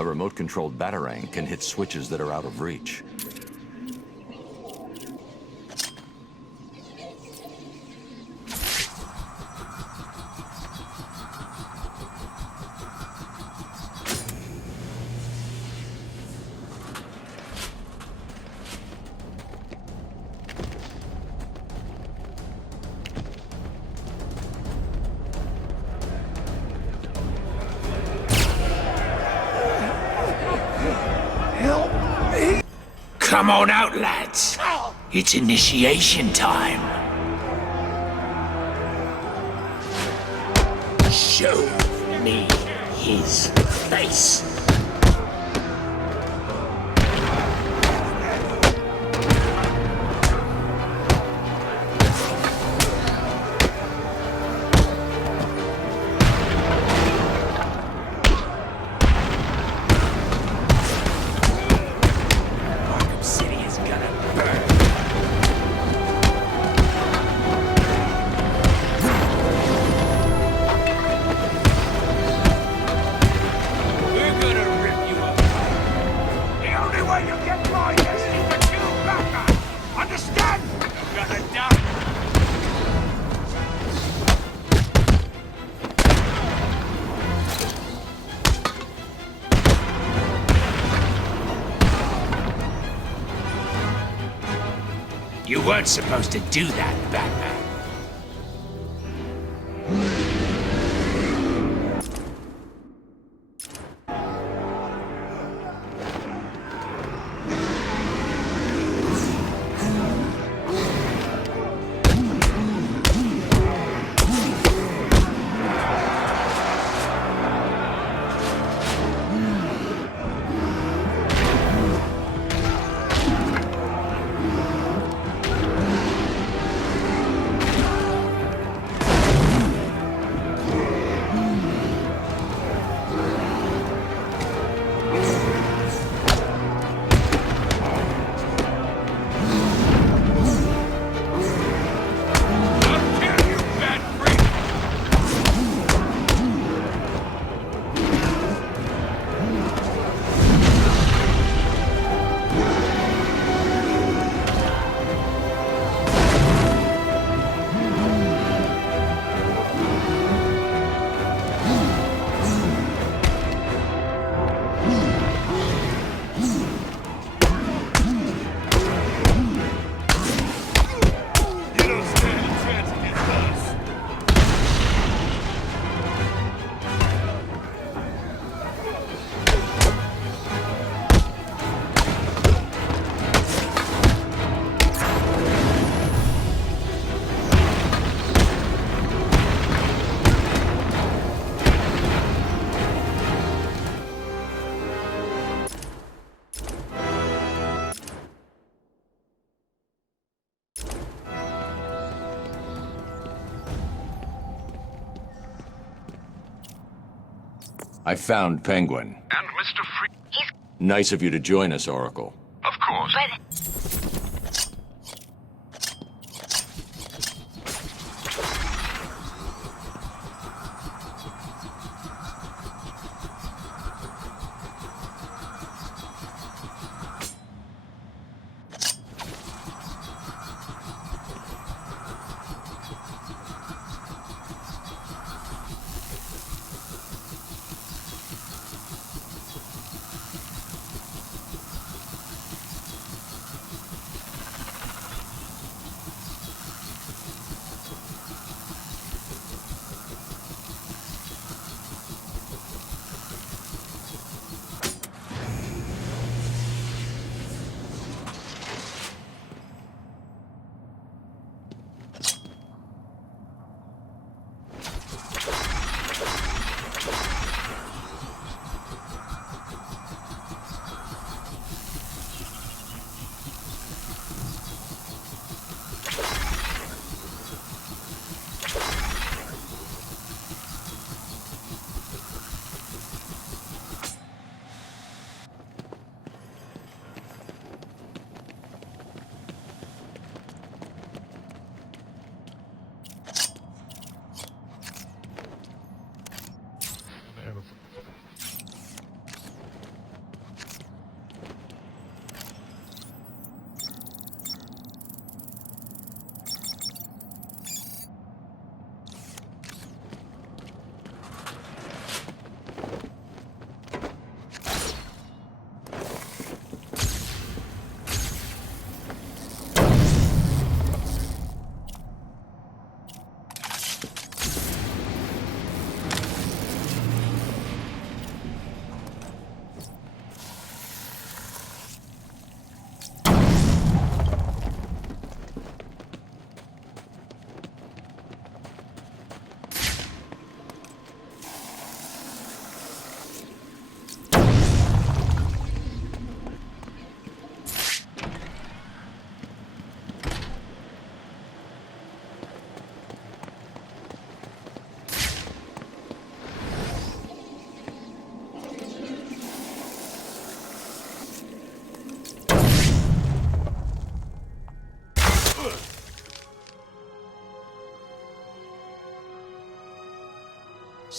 A remote-controlled batarang can hit switches that are out of reach. Come on out, lads. It's initiation time. Show me his face. You weren't supposed to do that, Batman. I found Penguin. And Mr. Free... Nice of you to join us, Oracle. Of course.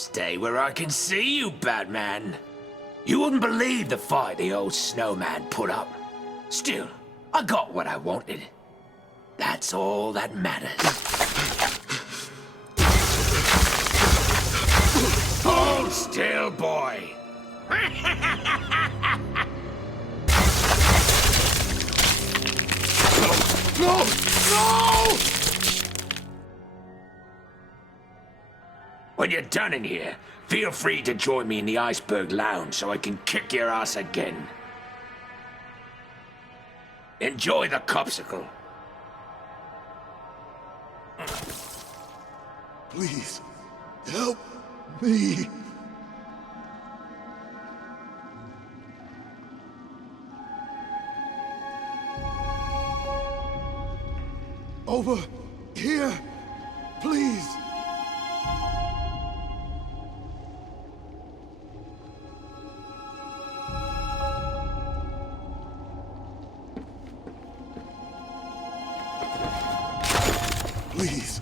Stay where I can see you, Batman. You wouldn't believe the fight the old snowman put up. Still, I got what I wanted. That's all that matters. Hold still, boy. No! No! When you're done in here, feel free to join me in the Iceberg Lounge so I can kick your ass again. Enjoy the copsicle. Please, help me. Over here, please. Please,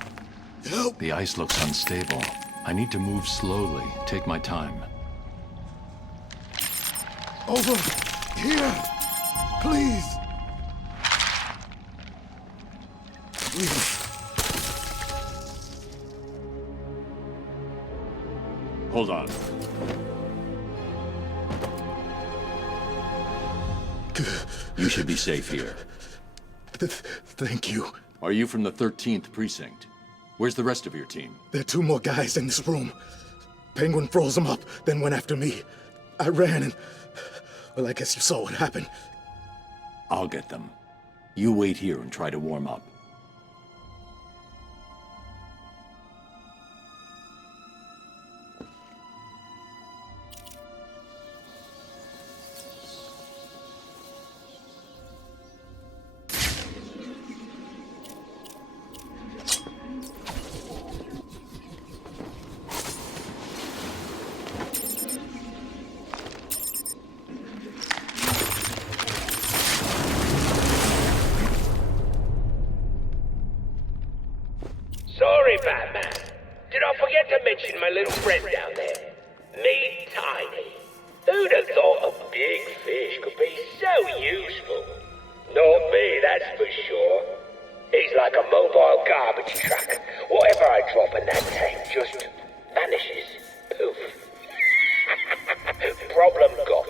help. The ice looks unstable. I need to move slowly. Take my time. Over here, please. Please. Hold on. You should be safe here. Thank you. Are you from the 13th precinct? Where's the rest of your team? There are two more guys in this room. Penguin froze them up, then went after me. I ran and... well, I guess you saw what happened. I'll get them. You wait here and try to warm up. Sorry, Batman. Did I forget to mention my little friend down there? Me, Tiny. Who'd have thought a big fish could be so useful? Not me, that's for sure. He's like a mobile garbage truck. Whatever I drop in that tank just vanishes. Poof. Problem gone.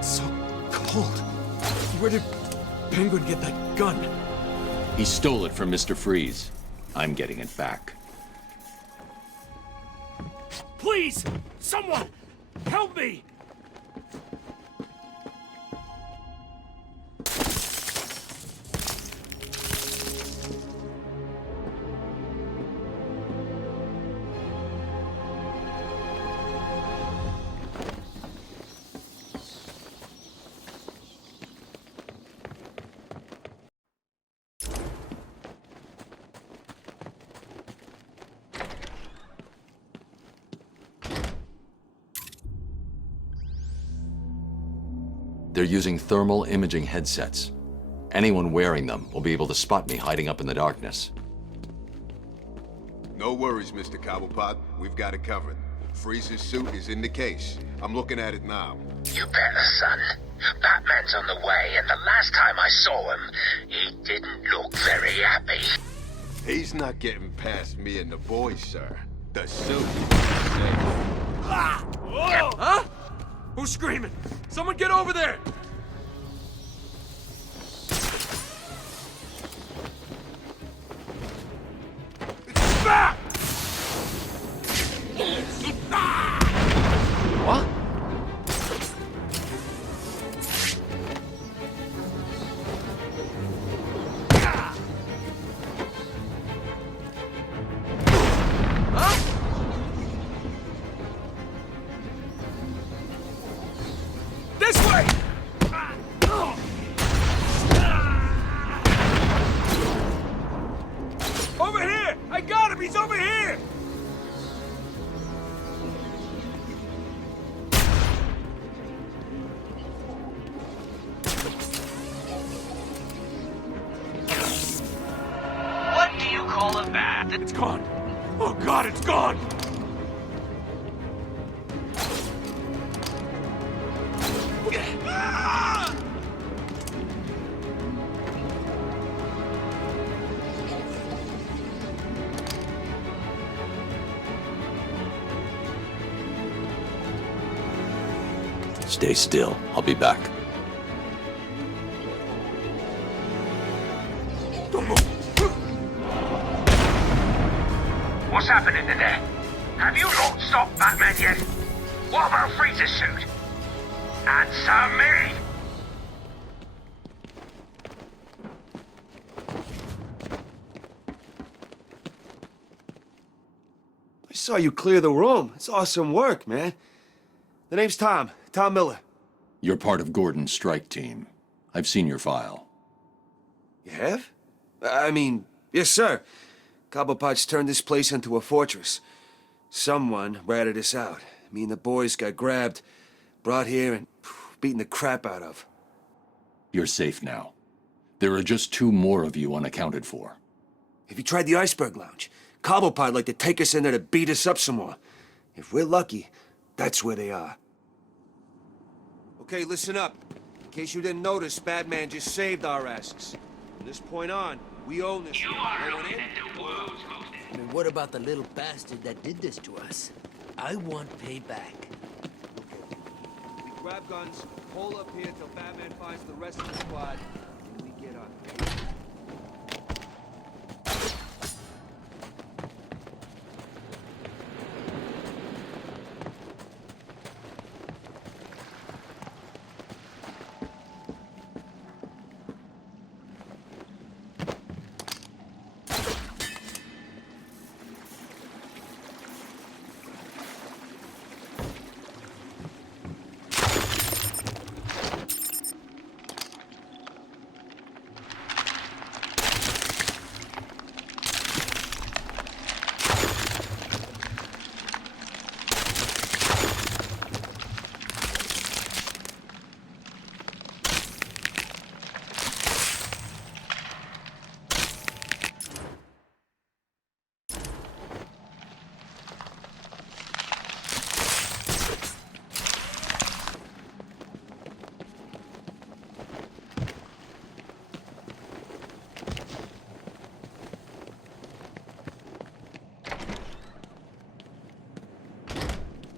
So cold. Where did Penguin get that gun? He stole it from Mr. Freeze. I'm getting it back. Please! Someone! Help me! They're using thermal imaging headsets. Anyone wearing them will be able to spot me hiding up in the darkness. No worries, Mr. Cobblepot. We've got it covered. Freeze's suit is in the case. I'm looking at it now. You better, son. Batman's on the way, and the last time I saw him, he didn't look very happy. He's not getting past me and the boys, sir. The suit is safe. Ah! Whoa! Huh? Who's screaming? Someone get over there! Ah! What? This way! Over here! I got him! He's over here! It's gone. Oh God, it's gone! Stay still. I'll be back. What's happening in there? Have you not stopped Batman yet? What about Freeze's suit? Answer me! I saw you clear the room. It's awesome work, man. The name's Tom. Tom Miller. You're part of Gordon's strike team. I've seen your file. You have? I mean, yes, sir. Cobblepot's turned this place into a fortress. Someone ratted us out. Me and the boys got grabbed, brought here, and beaten the crap out of. You're safe now. There are just 2 more of you unaccounted for. Have you tried the Iceberg Lounge? Cobblepot like to take us in there to beat us up some more. If we're lucky, that's where they are. Okay, listen up. In case you didn't notice, Batman just saved our asses. From this point on, we own this. You are looking at the world's most... And what about the little bastard that did this to us? I want payback. We grab guns, hold up here till Batman finds the rest of the squad, and we get on.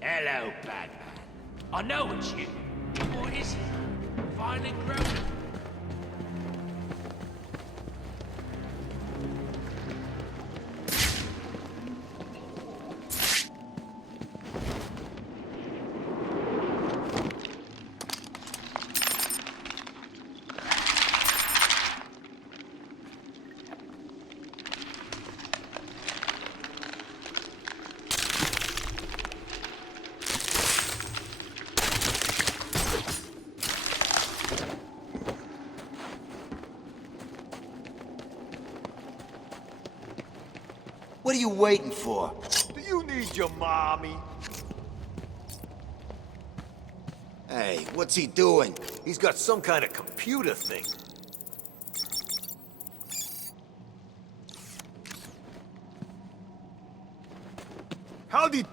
Hello, Batman. I know it's you. What is it? Finally grown? What are you waiting for? Do you need your mommy? Hey, what's he doing? He's got some kind of computer thing. How did...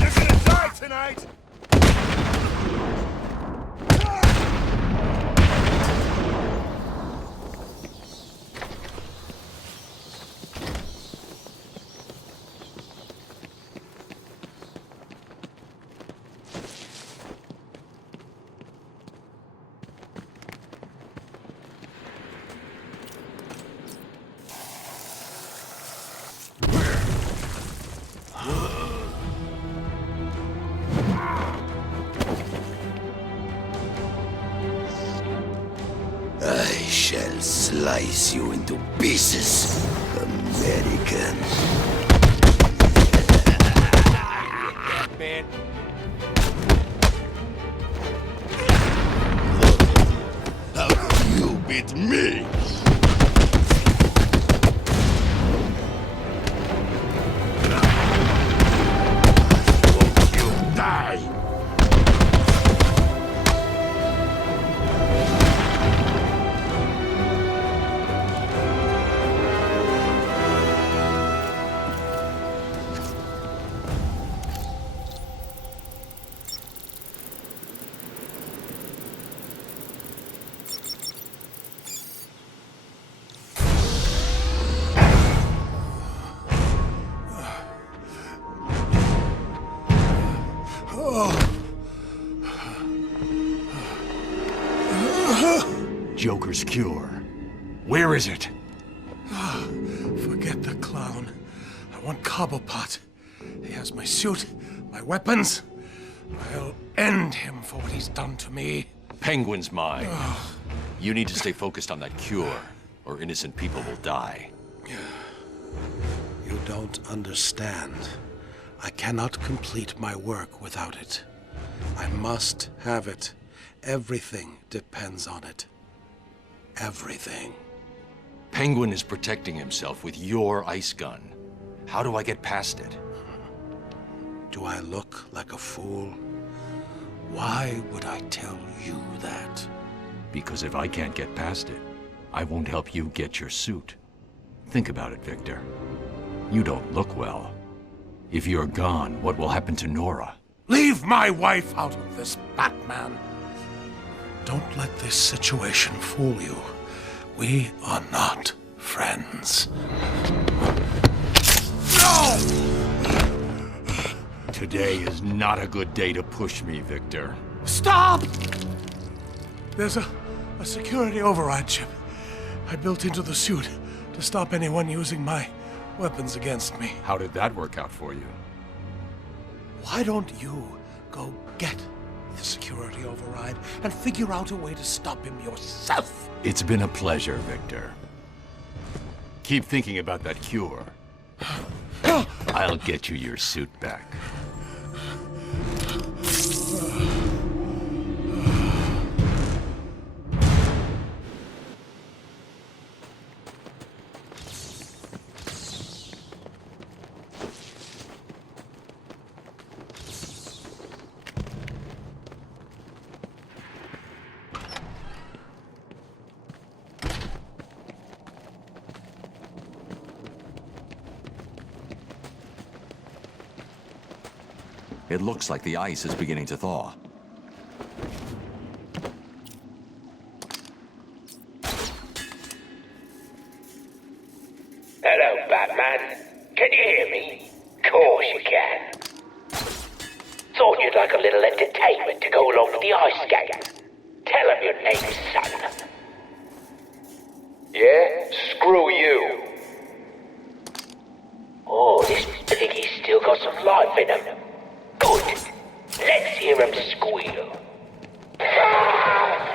You're gonna die tonight! I shall slice you into pieces, American. Man. How could you beat me? You die! Joker's cure. Where is it? Forget the clown. I want Cobblepot. He has my suit, my weapons. I'll end him for what he's done to me. Penguin's mine. You need to stay focused on that cure, or innocent people will die. You don't understand. I cannot complete my work without it. I must have it. Everything depends on it. Everything. Penguin is protecting himself with your ice gun. How do I get past it? Do I look like a fool? Why would I tell you that? Because if I can't get past it, I won't help you get your suit. Think about it, Victor. You don't look well. If you're gone, what will happen to Nora? Leave my wife out of this, Batman. Don't let this situation fool you. We are not friends. No! Today is not a good day to push me, Victor. Stop! There's a security override chip I built into the suit to stop anyone using my weapons against me. How did that work out for you? Why don't you go get the security override and figure out a way to stop him yourself? It's been a pleasure, Victor. Keep thinking about that cure. I'll get you your suit back. It looks like the ice is beginning to thaw. Hello, Batman. Can you hear me? Course you can. Thought you'd like a little entertainment to go along with the ice skate. Tell him your name's Son. Yeah? Screw you. Oh, this piggy's still got some life in him. Good. Let's hear him squeal.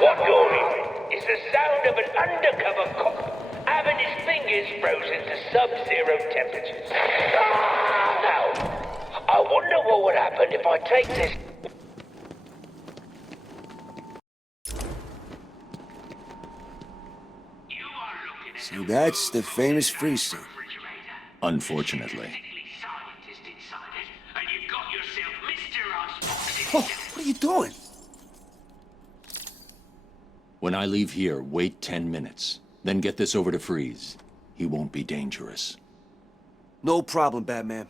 What you're hearing is the sound of an undercover cop having his fingers frozen to sub-zero temperatures. Now, I wonder what would happen if I take this... So that's the famous free suit. Unfortunately. Oh, what are you doing? When I leave here, wait 10 minutes. Then get this over to Freeze. He won't be dangerous. No problem, Batman.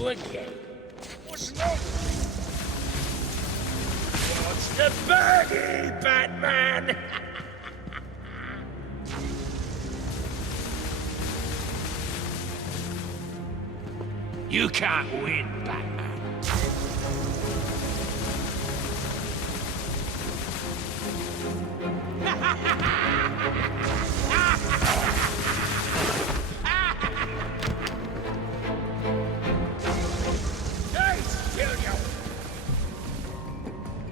you again. What's the birdie, Batman? You can't win, Batman. Nice, kill you.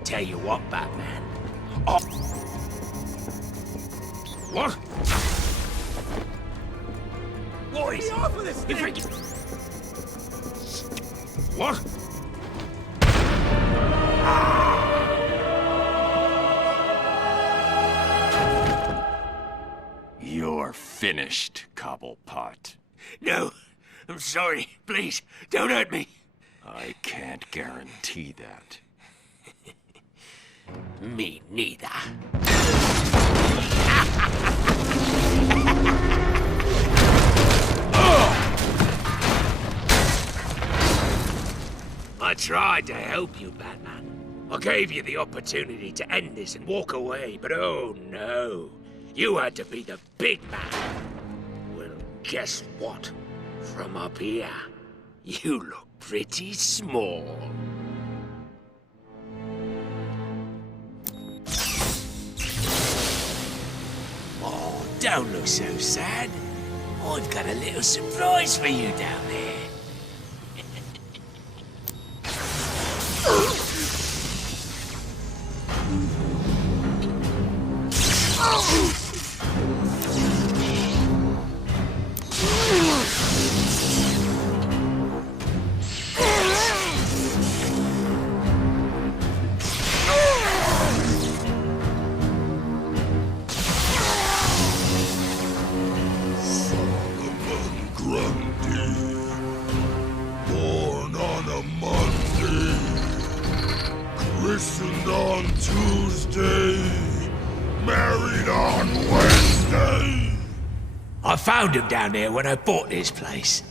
Tell you what, Batman. Oh. What? Boys, if I get... What? You're finished, Cobblepot. No, I'm sorry. Please, don't hurt me. I can't guarantee that. Me neither. I tried to help you, Batman. I gave you the opportunity to end this and walk away, but oh no. You had to be the big man. Well, guess what? From up here, you look pretty small. Oh, don't look so sad. I've got a little surprise for you down there. Born on a Monday, christened on Tuesday, married on Wednesday. I found him down there when I bought this place.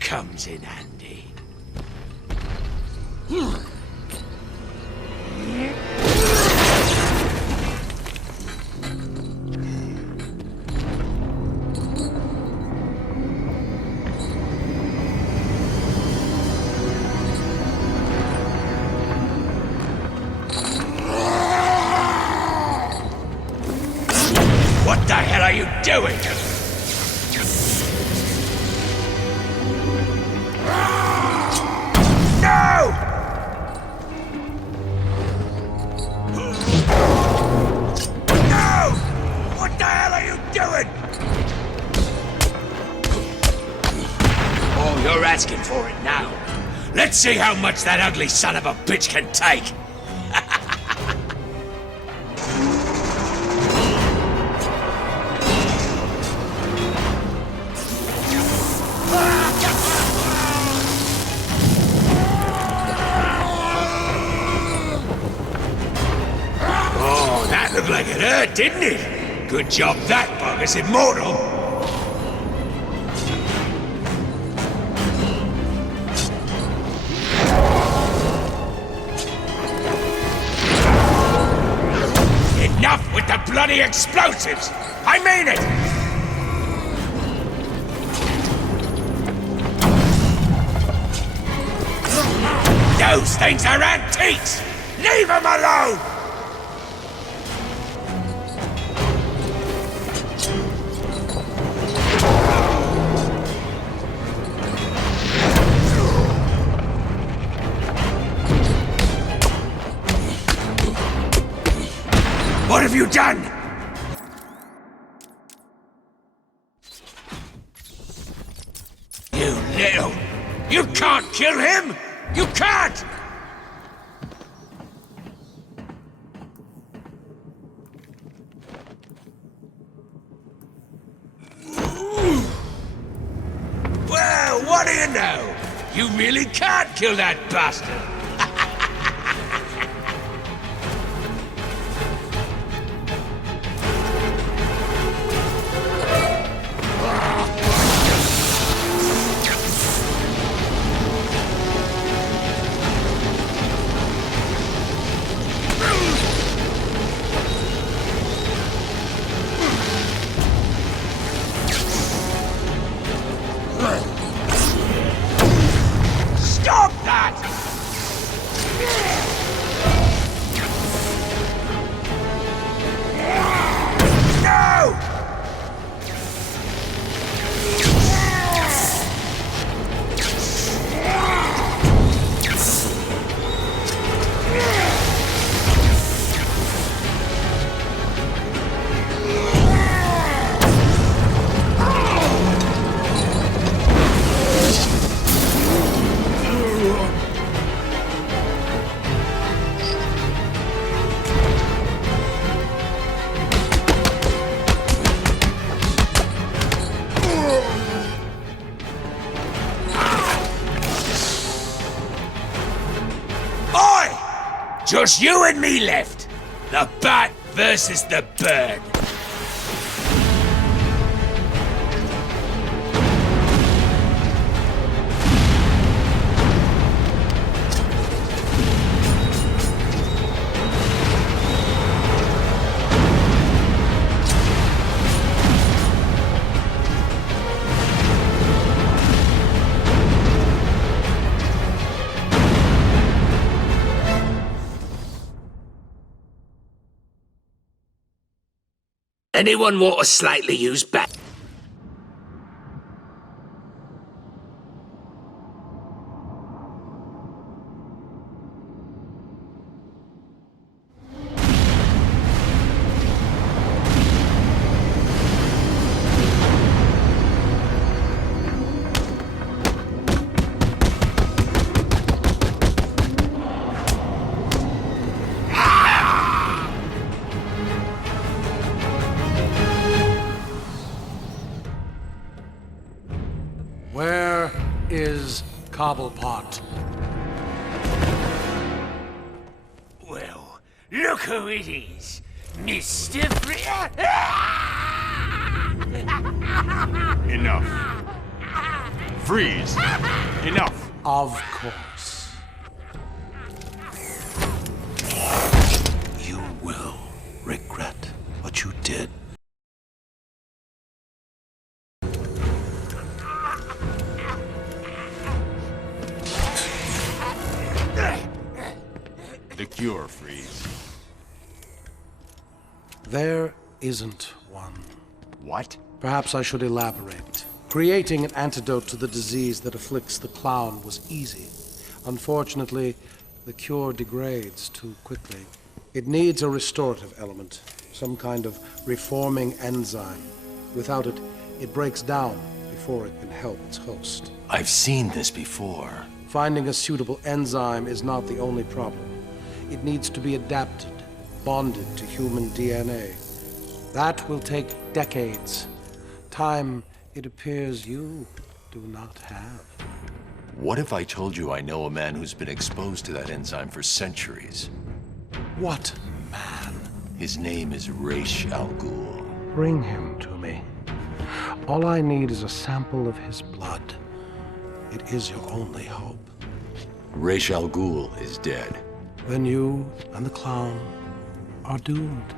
Comes in handy. What the hell are you doing? No! No! What the hell are you doing? Oh, you're asking for it now. Let's see how much that ugly son of a bitch can take. Oh, that looked like it hurt, didn't it? Good job that bugger's immortal. Enough with the bloody explosives! I mean it! Those things are antiques! Leave them alone! What have you done? You little... You can't kill him! You can't! Well, what do you know? You really can't kill that bastard! Just you and me left. The bat versus the bird. Anyone want a slightly used bat? Where is Cobblepot? Well, look who it is. Mr. Enough. Freeze! Enough! Of course. You will regret what you did. The cure, Freeze. There isn't one. What? Perhaps I should elaborate. Creating an antidote to the disease that afflicts the clown was easy. Unfortunately, the cure degrades too quickly. It needs a restorative element, some kind of reforming enzyme. Without it, it breaks down before it can help its host. I've seen this before. Finding a suitable enzyme is not the only problem. It needs to be adapted, bonded to human DNA. That will take decades. Time, it appears, you do not have. What if I told you I know a man who's been exposed to that enzyme for centuries? What man? His name is Ra's al Ghul. Bring him to me. All I need is a sample of his blood. It is your only hope. Ra's al Ghul is dead. Then you and the clown are doomed.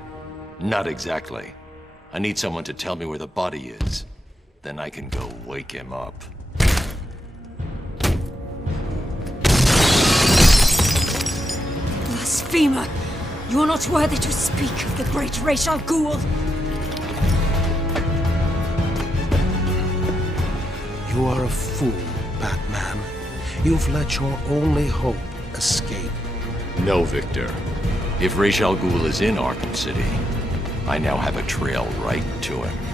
Not exactly. I need someone to tell me where the body is. Then I can go wake him up. Blasphemer! You are not worthy to speak of the great Ra's al Ghul! You are a fool, Batman. You've let your only hope escape. No, Victor. If Ra's al Ghul is in Arkham City, I now have a trail right to him.